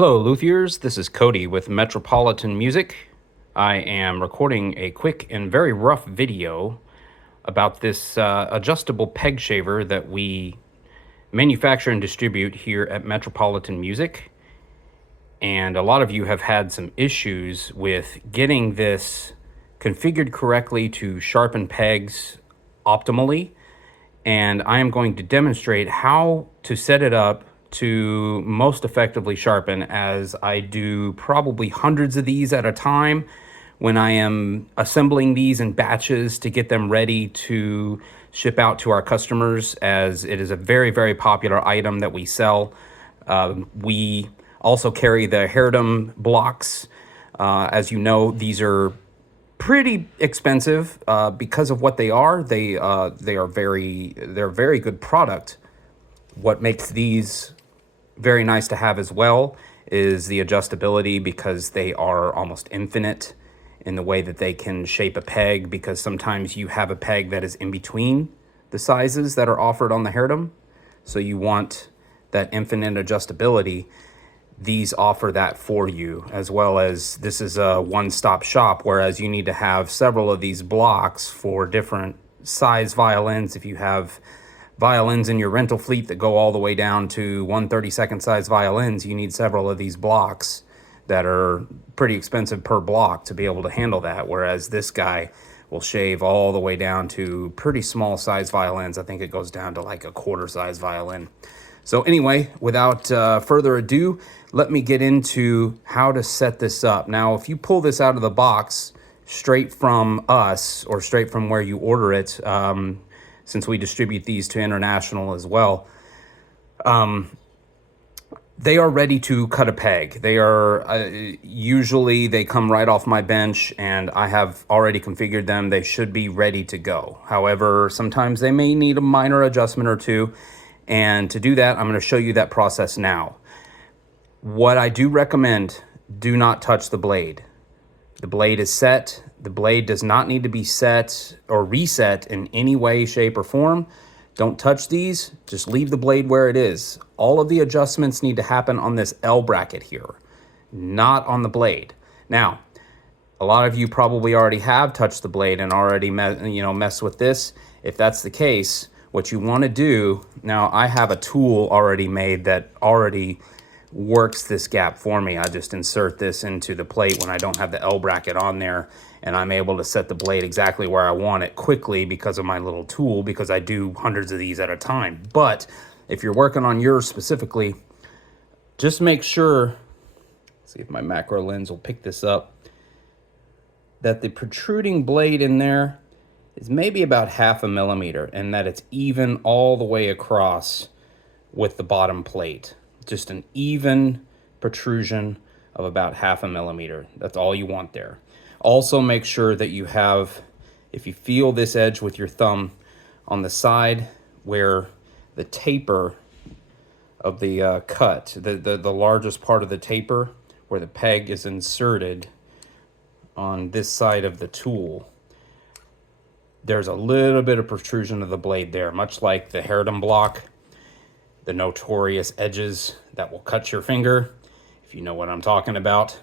Hello, luthiers. This is Cody with Metropolitan Music. I am recording a quick and very rough video about this adjustable peg shaver that we manufacture and distribute here at Metropolitan Music. And a lot of you have had some issues with getting this configured correctly to sharpen pegs optimally. And I am going to demonstrate how to set it up to most effectively sharpen, as I do probably hundreds of these at a time when I am assembling these in batches to get them ready to ship out to our customers, as it is a very, very popular item that we sell. We also carry the Haredom blocks. As you know, these are pretty expensive because of what they are. They're a very good product. What makes these very nice to have as well is the adjustability, because they are almost infinite in the way that they can shape a peg, because sometimes you have a peg that is in between the sizes that are offered on the Haredom. So you want that infinite adjustability. These offer that for you, as well as this is a one-stop shop, whereas you need to have several of these blocks for different size violins. If you have violins in your rental fleet that go all the way down to 1/32 size violins, you need several of these blocks that are pretty expensive per block to be able to handle that, whereas this guy will shave all the way down to pretty small size violins. I think it goes down to like a quarter size violin. So anyway, without further ado, let me get into how to set this up. Now, if you pull this out of the box straight from us, or straight from where you order it, since we distribute these to international as well, they are ready to cut a peg. They are, usually they come right off my bench and I have already configured them. They should be ready to go. However, sometimes they may need a minor adjustment or two. And to do that, I'm going to show you that process now. What I do recommend, do not touch the blade. The blade is set. The blade does not need to be set or reset in any way, shape, or form. Don't touch these. Just leave the blade where it is. All of the adjustments need to happen on this L bracket here, not on the blade. Now, a lot of you probably already have touched the blade and already messed with this. If that's the case, what you want to do, now I have a tool already made that already works this gap for me. I just insert this into the plate when I don't have the L bracket on there, and I'm able to set the blade exactly where I want it quickly because of my little tool, because I do hundreds of these at a time. But if you're working on yours specifically, just make sure, see if my macro lens will pick this up, that the protruding blade in there is maybe about 1/2 millimeter, and that it's even all the way across with the bottom plate. Just an even protrusion of about 1/2 millimeter. That's all you want there. Also make sure that you have, if you feel this edge with your thumb on the side where the taper of the cut, the largest part of the taper where the peg is inserted on this side of the tool, there's a little bit of protrusion of the blade there, much like the Haredom block, the notorious edges that will cut your finger, if you know what I'm talking about.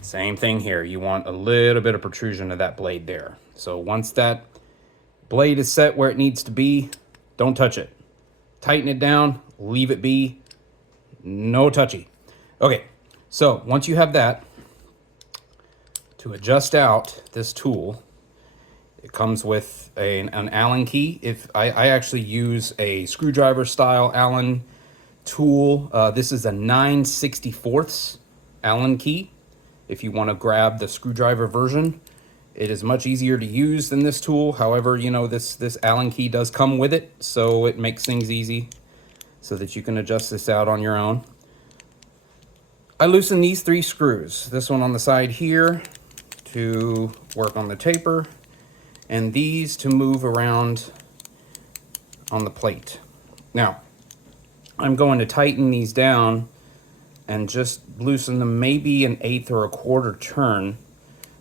Same thing here. You want a little bit of protrusion of that blade there. So once that blade is set where it needs to be, don't touch it. Tighten it down, leave it be, no touchy. Okay, so once you have that, to adjust out this tool, it comes with an Allen key. If I actually use a screwdriver style Allen tool. This is a 9/64 Allen key. If you want to grab the screwdriver version, it is much easier to use than this tool. However, you know, this Allen key does come with it, so it makes things easy so that you can adjust this out on your own. I loosen these 3 screws. This one on the side here to work on the taper, and these to move around on the plate. Now, I'm going to tighten these down and just loosen them maybe 1/8 or 1/4 turn,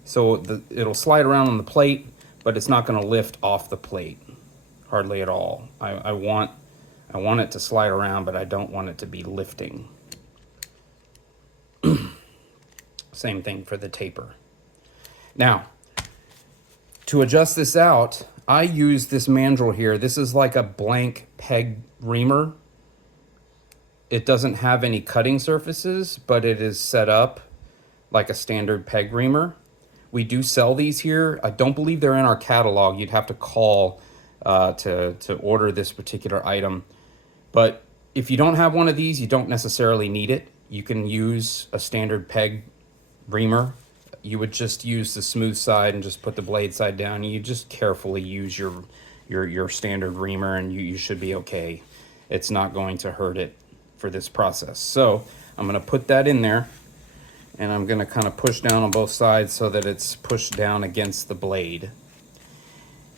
so it'll slide around on the plate, but it's not going to lift off the plate hardly at all. I want it to slide around, but I don't want it to be lifting. Same thing for the taper. Now, to adjust this out, I use this mandrel here. This is like a blank peg reamer. It doesn't have any cutting surfaces, but it is set up like a standard peg reamer. We do sell these here. I don't believe they're in our catalog. You'd have to call to order this particular item. But if you don't have one of these, you don't necessarily need it. You can use a standard peg reamer. You would just use the smooth side and just put the blade side down. You just carefully use your standard reamer and you should be okay. It's not going to hurt it for this process. So I'm going to put that in there, and I'm going to kind of push down on both sides so that it's pushed down against the blade.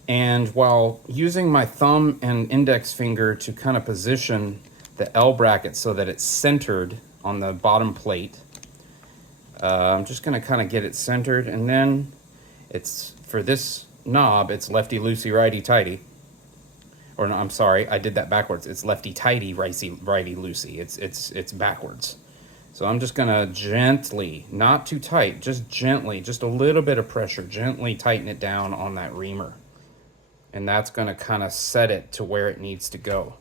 And while using my thumb and index finger to kind of position the L bracket so that it's centered on the bottom plate, I'm just going to kind of get it centered, and then it's, for this knob, it's lefty loosey, righty tighty. Or no, I'm sorry, I did that backwards. It's lefty tighty, righty loosey. It's backwards. So I'm just gonna gently, not too tight, just gently, just a little bit of pressure, gently tighten it down on that reamer. And that's gonna kind of set it to where it needs to go.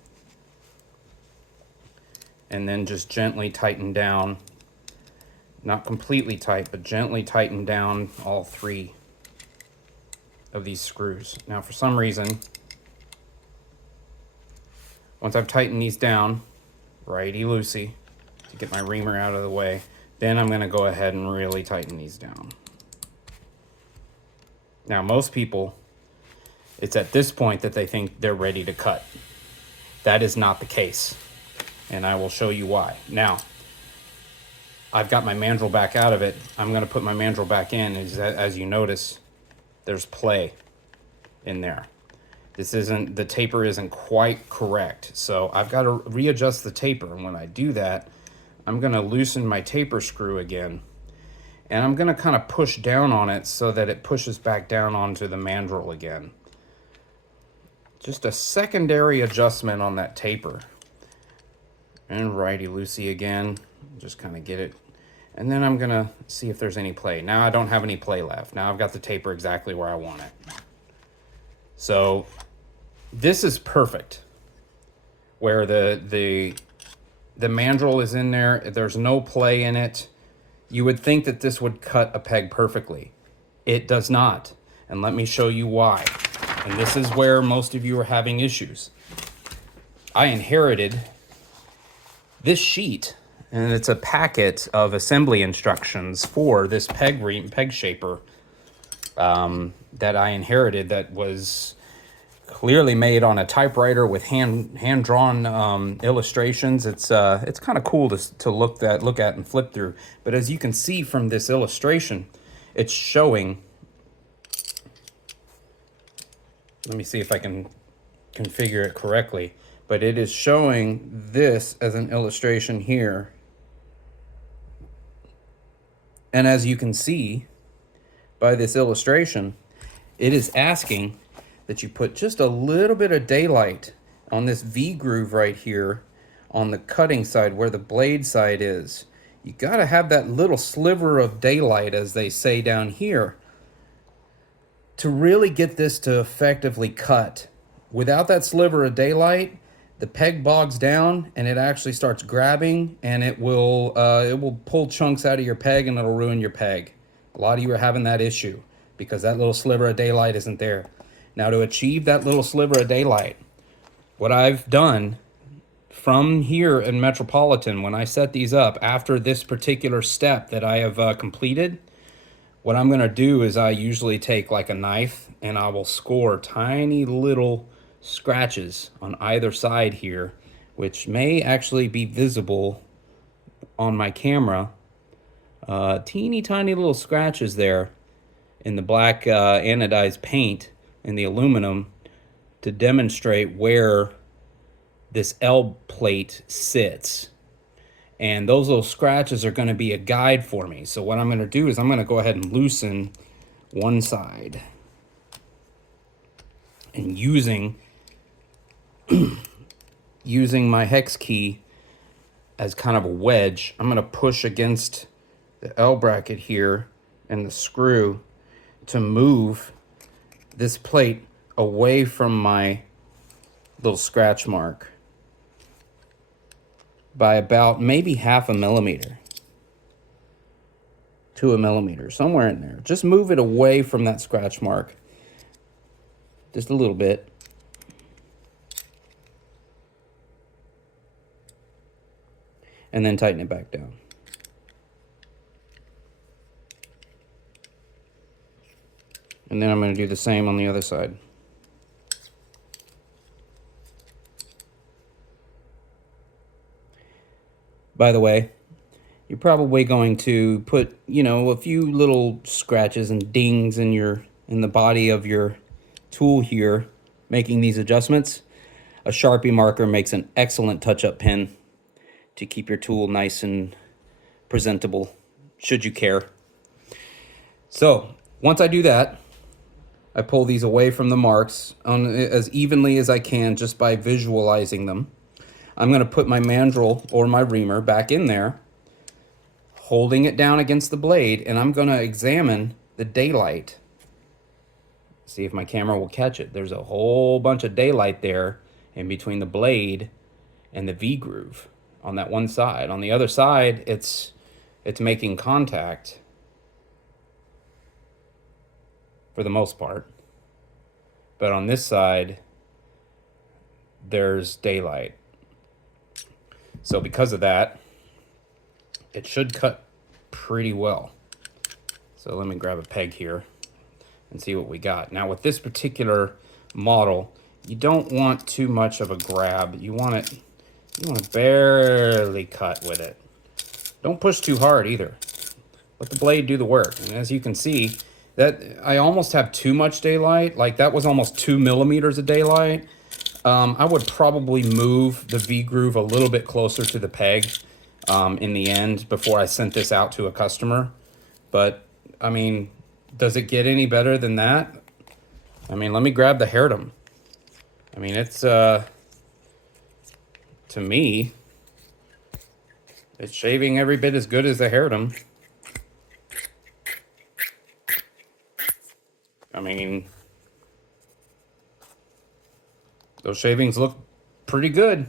And then just gently tighten down, not completely tight, but gently tighten down all three of these screws. Now for some reason, once I've tightened these down, righty-loosey, to get my reamer out of the way, then I'm going to go ahead and really tighten these down. Now, most people, it's at this point that they think they're ready to cut. That is not the case, and I will show you why. Now, I've got my mandrel back out of it. I'm going to put my mandrel back in. As you notice, there's play in there. The taper isn't quite correct. So I've got to readjust the taper. And when I do that, I'm going to loosen my taper screw again. And I'm going to kind of push down on it so that it pushes back down onto the mandrel again. Just a secondary adjustment on that taper. And righty-loosey again. Just kind of get it. And then I'm going to see if there's any play. Now I don't have any play left. Now I've got the taper exactly where I want it. So this is perfect, where the mandrel is in there. There's no play in it. You would think that this would cut a peg perfectly. It does not. And let me show you why. And this is where most of you are having issues. I inherited this sheet, and it's a packet of assembly instructions for this peg shaper that I inherited, that was clearly made on a typewriter with hand-drawn illustrations. It's kind of cool to look at and flip through. But as you can see from this illustration, it's showing. Let me see if I can configure it correctly. But it is showing this as an illustration here. And as you can see by this illustration, it is asking that you put just a little bit of daylight on this V groove right here on the cutting side where the blade side is. You got to have that little sliver of daylight, as they say down here, to really get this to effectively cut. Without that sliver of daylight, the peg bogs down and it actually starts grabbing, and it will pull chunks out of your peg and it'll ruin your peg. A lot of you are having that issue because that little sliver of daylight isn't there. Now, to achieve that little sliver of daylight, what I've done from here in Metropolitan, when I set these up after this particular step that I have completed, what I'm going to do is I usually take like a knife and I will score tiny little scratches on either side here, which may actually be visible on my camera. Teeny tiny little scratches there in the black anodized paint and the aluminum to demonstrate where this L plate sits. And those little scratches are going to be a guide for me. So what I'm going to do is I'm going to go ahead and loosen one side. And using my hex key as kind of a wedge, I'm going to push against the L bracket here and the screw to move this plate away from my little scratch mark by about maybe 1/2 millimeter to 1 millimeter, somewhere in there. Just move it away from that scratch mark just a little bit. And then tighten it back down. And then I'm going to do the same on the other side. By the way, you're probably going to put, you know, a few little scratches and dings in the body of your tool here, making these adjustments. A Sharpie marker makes an excellent touch-up pen to keep your tool nice and presentable, should you care. So once I do that, I pull these away from the marks as evenly as I can just by visualizing them. I'm going to put my mandrel or my reamer back in there, holding it down against the blade, and I'm going to examine the daylight. See if my camera will catch it. There's a whole bunch of daylight there in between the blade and the V-groove on that one side. On the other side, it's making contact for the most part. But on this side, there's daylight. So because of that, it should cut pretty well. So let me grab a peg here and see what we got. Now with this particular model, you don't want too much of a grab. You want to barely cut with it. Don't push too hard either. Let the blade do the work. And as you can see, that I almost have too much daylight. Like that was almost 2 millimeters of daylight. I would probably move the V-groove a little bit closer to the peg in the end before I sent this out to a customer. But I mean, does it get any better than that? I mean, let me grab the hairdom. I mean, it's to me, it's shaving every bit as good as the hairdom. I mean, those shavings look pretty good.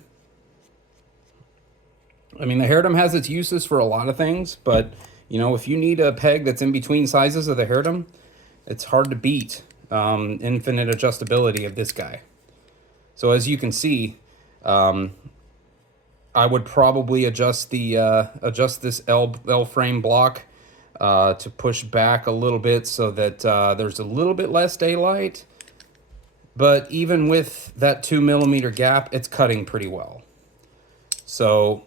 I mean, the hairdom has its uses for a lot of things, but, you know, if you need a peg that's in between sizes of the hairdom, it's hard to beat infinite adjustability of this guy. So as you can see, I would probably adjust this L frame block to push back a little bit so that there's a little bit less daylight. But even with that 2 millimeter gap, it's cutting pretty well. So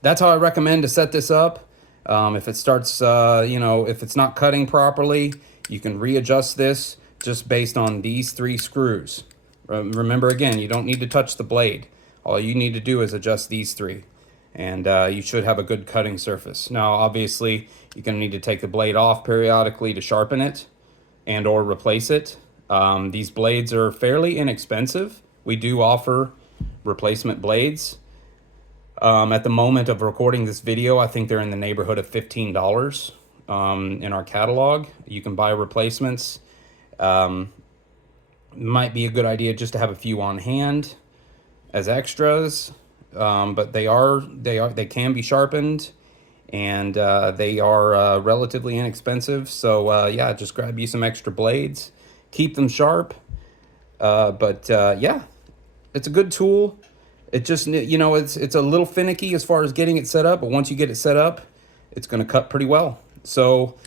that's how I recommend to set this up. If it starts, you know, if it's not cutting properly, you can readjust this just based on these 3 screws. Remember, again, you don't need to touch the blade. All you need to do is adjust these 3, and you should have a good cutting surface. Now, obviously, you're going to need to take the blade off periodically to sharpen it and or replace it. These blades are fairly inexpensive. We do offer replacement blades. At the moment of recording this video, I think they're in the neighborhood of $15 in our catalog. You can buy replacements. Might be a good idea just to have a few on hand as extras, but they can be sharpened, and they are relatively inexpensive. So yeah, just grab you some extra blades, keep them sharp. Yeah, it's a good tool. It just, you know, it's a little finicky as far as getting it set up, but once you get it set up, it's going to cut pretty well. So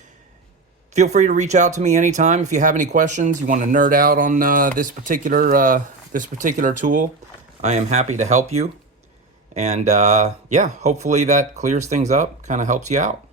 feel free to reach out to me anytime if you have any questions. You want to nerd out on this particular tool. I am happy to help you. And yeah, hopefully that clears things up, kind of helps you out.